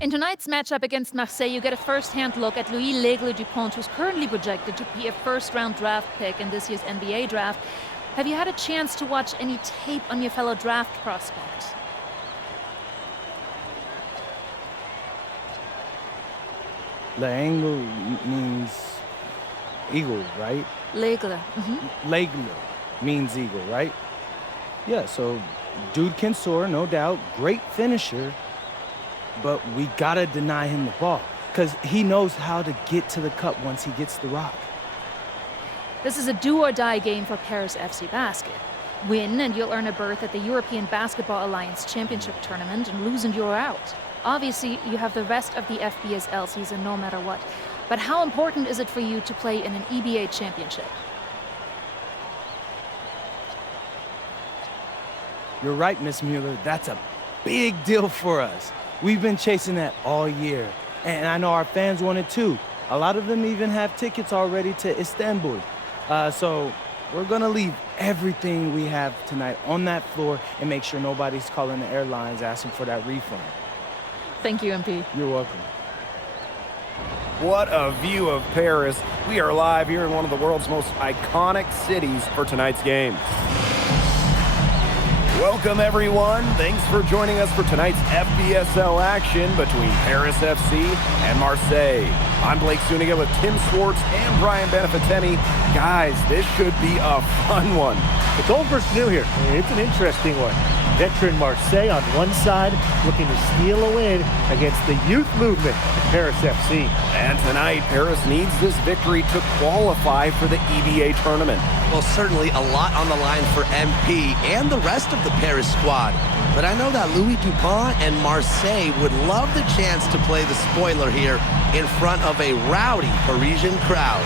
In tonight's matchup against Marseille, you get a first-hand look at Louis L'Aigle Dupont, who's currently projected to be a first-round draft pick in this year's NBA draft. Have you had a chance to watch any tape on your fellow draft prospect? L'Aigle means eagle, right? L'Aigle. L'Aigle means eagle, right? Yeah, so dude can soar, no doubt. Great finisher. But we gotta deny him the ball, because he knows how to get to the cup once he gets the rock. This is a do-or-die game for Paris FC Basket. Win and you'll earn a berth at the European Basketball Alliance Championship Tournament, and lose and you're out. Obviously, you have the rest of the FBSL season no matter what. But how important is it for you to play in an EBA championship? You're right, Miss Mueller. That's a big deal for us. We've been chasing that all year, and I know our fans want it too. A lot of them even have tickets already to Istanbul. So we're gonna leave everything we have tonight on that floor and make sure nobody's calling the airlines asking for that refund. Thank you, MP. You're welcome. What a view of Paris. We are live here in one of the world's most iconic cities for tonight's game. Welcome, everyone. Thanks for joining us for tonight's FBSL action between Paris FC and Marseille. I'm Blake Zuniga with Tim Swartz and Brian Beneficeni. Guys, this should be a fun one. It's old versus new here. It's an interesting one. Veteran Marseille on one side, looking to steal a win against the youth movement at Paris FC. And tonight, Paris needs this victory to qualify for the EBA tournament. Well, certainly a lot on the line for MP and the rest of the Paris squad. But I know that Louis Dupont and Marseille would love the chance to play the spoiler here in front of a rowdy Parisian crowd.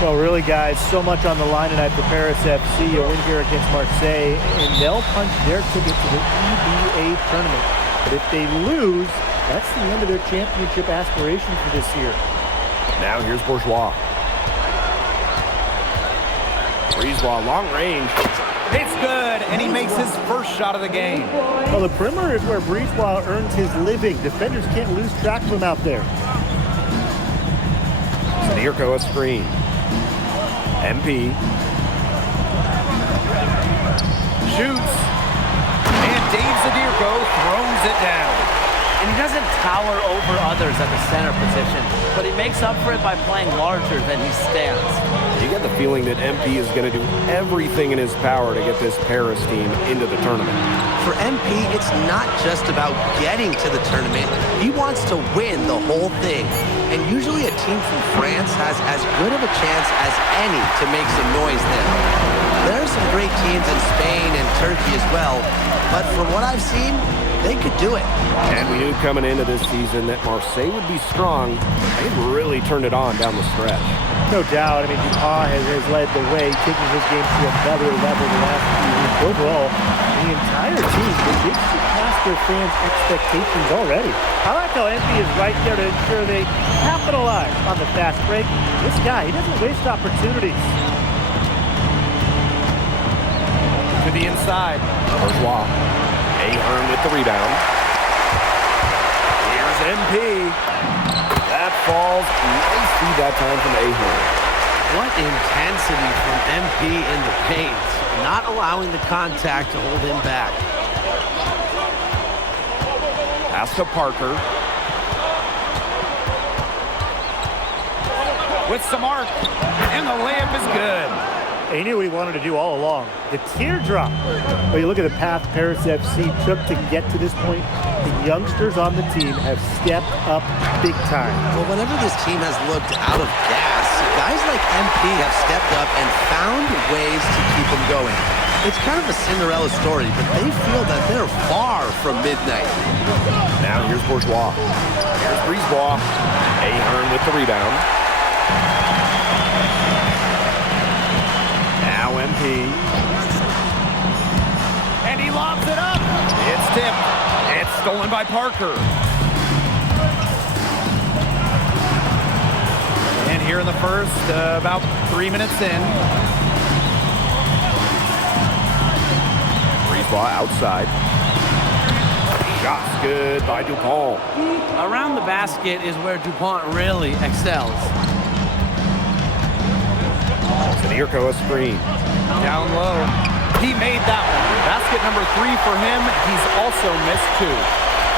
Well, really, guys, so much on the line tonight for Paris FC. A win here against Marseille, and they'll punch their ticket to the EBA tournament. But if they lose, that's the end of their championship aspiration for this year. Now here's Bourgeois. Bourgeois, long range. It's good, and he makes his first shot of the game. Well, the perimeter is where Bourgeois earns his living. Defenders can't lose track of him out there. Zadirko a screen. MP shoots, and Dave Zadirko throws it down. And he doesn't tower over others at the center position, but he makes up for it by playing larger than he stands. You get the feeling that MP is going to do everything in his power to get this Paris team into the tournament. For MP, it's not just about getting to the tournament. He wants to win the whole thing. And usually a team from France has as good of a chance as any to make some noise there. There are some great teams in Spain and Turkey as well, but from what I've seen, they could do it. And we knew coming into this season that Marseille would be strong. They really turned it on down the stretch. No doubt. I mean, Dupont has led the way, taking his game to another level the last few weeks. Overall, the entire team, they've surpassed their fans' expectations already. I like how MP is right there to ensure they capitalize on the fast break. This guy, he doesn't waste opportunities. To the inside, Bourgeois. Ahern with the rebound. Here's MP. That falls nicely that time from Ahern. What intensity from MP in the paint, not allowing the contact to hold him back. Pass to Parker. With some arc, and the layup is good. He knew what he wanted to do all along. The teardrop. But you look at the path Paris FC took to get to this point. The youngsters on the team have stepped up big time. Well, whenever this team has looked out of gas, guys like MP have stepped up and found ways to keep them going. It's kind of a Cinderella story, but they feel that they're far from midnight. Now here's Bourgeois. Here's Brisebois. Ahern with the rebound. Now MP. And he lobs it up. It's tipped. It's stolen by Parker. And here in the first, about 3 minutes in. Brisebois outside. Shot's good by DuPont. Around the basket is where DuPont really excels. Irko a screen. Down low. He made that one. Basket number 3 for him. He's also missed 2.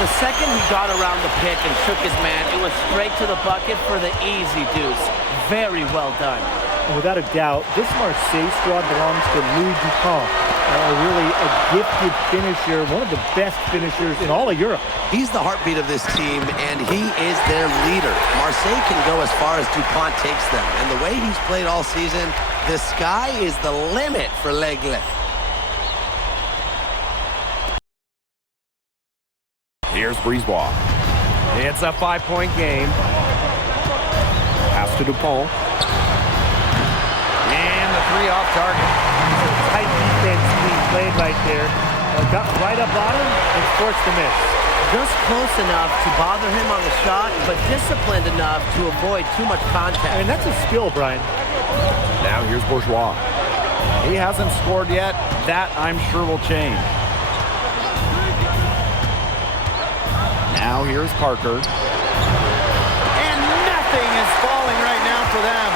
The second he got around the pick and shook his man, it was straight to the bucket for the easy deuce. Very well done. And without a doubt, this Marseille squad belongs to Louis Dupont. Really a gifted finisher, one of the best finishers in all of Europe. He's the heartbeat of this team, and he is their leader. Marseille can go as far as DuPont takes them, and the way he's played all season, the sky is the limit for L'Aigle. Here's Brisebois. It's a 5-point game. Pass to DuPont. And the 3 off target. Tight defense being played right there. Got right up on him and forced the miss. Just close enough to bother him on the shot, but disciplined enough to avoid too much contact. I mean, that's a skill, Brian. Now here's Bourgeois. He hasn't scored yet. That, I'm sure, will change. Now here's Parker. And nothing is falling right now for them.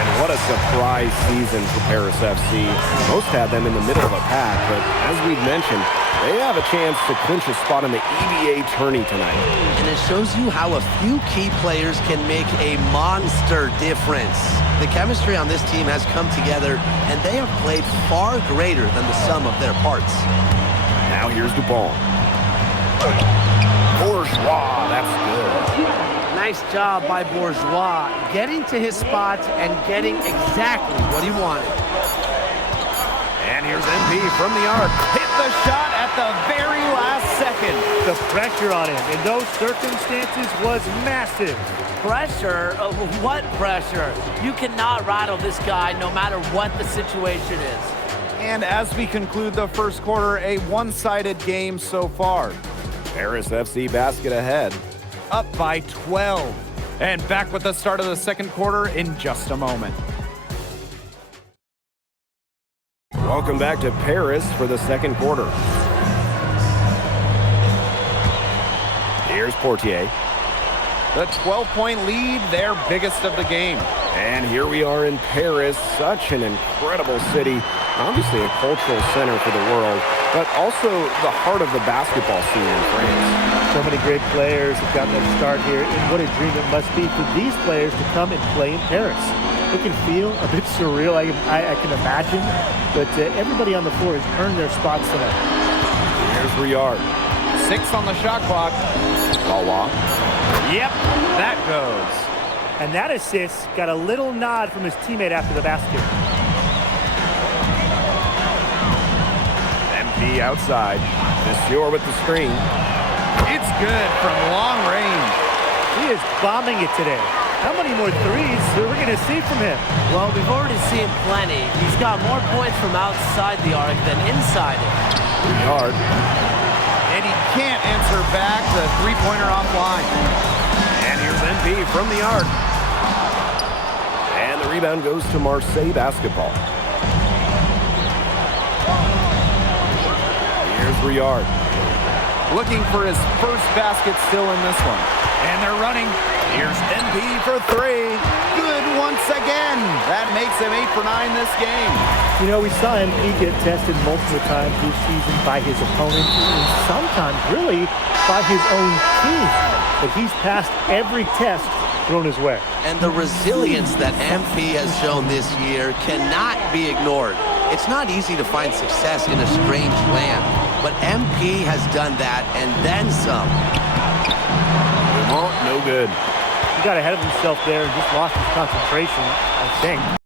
And what a surprise season for Paris FC. Most had them in the middle of a pack, but as we've mentioned, they have a chance to clinch a spot in the EVA tourney tonight. And it shows you how a few key players can make a monster difference. The chemistry on this team has come together, and they have played far greater than the sum of their parts. Now here's DuPont. Bourgeois, that's good. Nice job by Bourgeois, getting to his spot and getting exactly what he wanted. And here's MP from the arc. Hit the shot at the very last second. The pressure on him in those circumstances was massive. Pressure? What pressure? You cannot rattle this guy no matter what the situation is. And as we conclude the first quarter, a one-sided game so far. Paris FC basket ahead, up by 12. And back with the start of the second quarter in just a moment. Welcome back to Paris for the second quarter. Here's Portier. The 12-point lead, their biggest of the game. And here we are in Paris, such an incredible city. Obviously a cultural center for the world, but also the heart of the basketball scene in France. So many great players have gotten their start here, and what a dream it must be for these players to come and play in Paris. It can feel a bit surreal, I can imagine, but everybody on the floor has earned their spots tonight. Here's Riard. 6 on the shot clock. Wawa. Yep, that goes. And that assist got a little nod from his teammate after the basket. MP outside. Monsieur with the screen. It's good from long range. He is bombing it today. How many more threes are we going to see from him? Well, we've already seen plenty. He's got more points from outside the arc than inside it. Riard. And he can't answer back the three-pointer offline. And here's MP from the arc. And the rebound goes to Marseille basketball. Here's Riard. Looking for his first basket still in this one. And they're running. Here's MP for 3. Good once again. That makes him 8 for 9 this game. You know, we saw MP get tested multiple times this season by his opponents and sometimes really by his own team. But he's passed every test thrown his way. And the resilience that MP has shown this year cannot be ignored. It's not easy to find success in a strange land, but MP has done that and then some. No good. He got ahead of himself there and just lost his concentration, I think.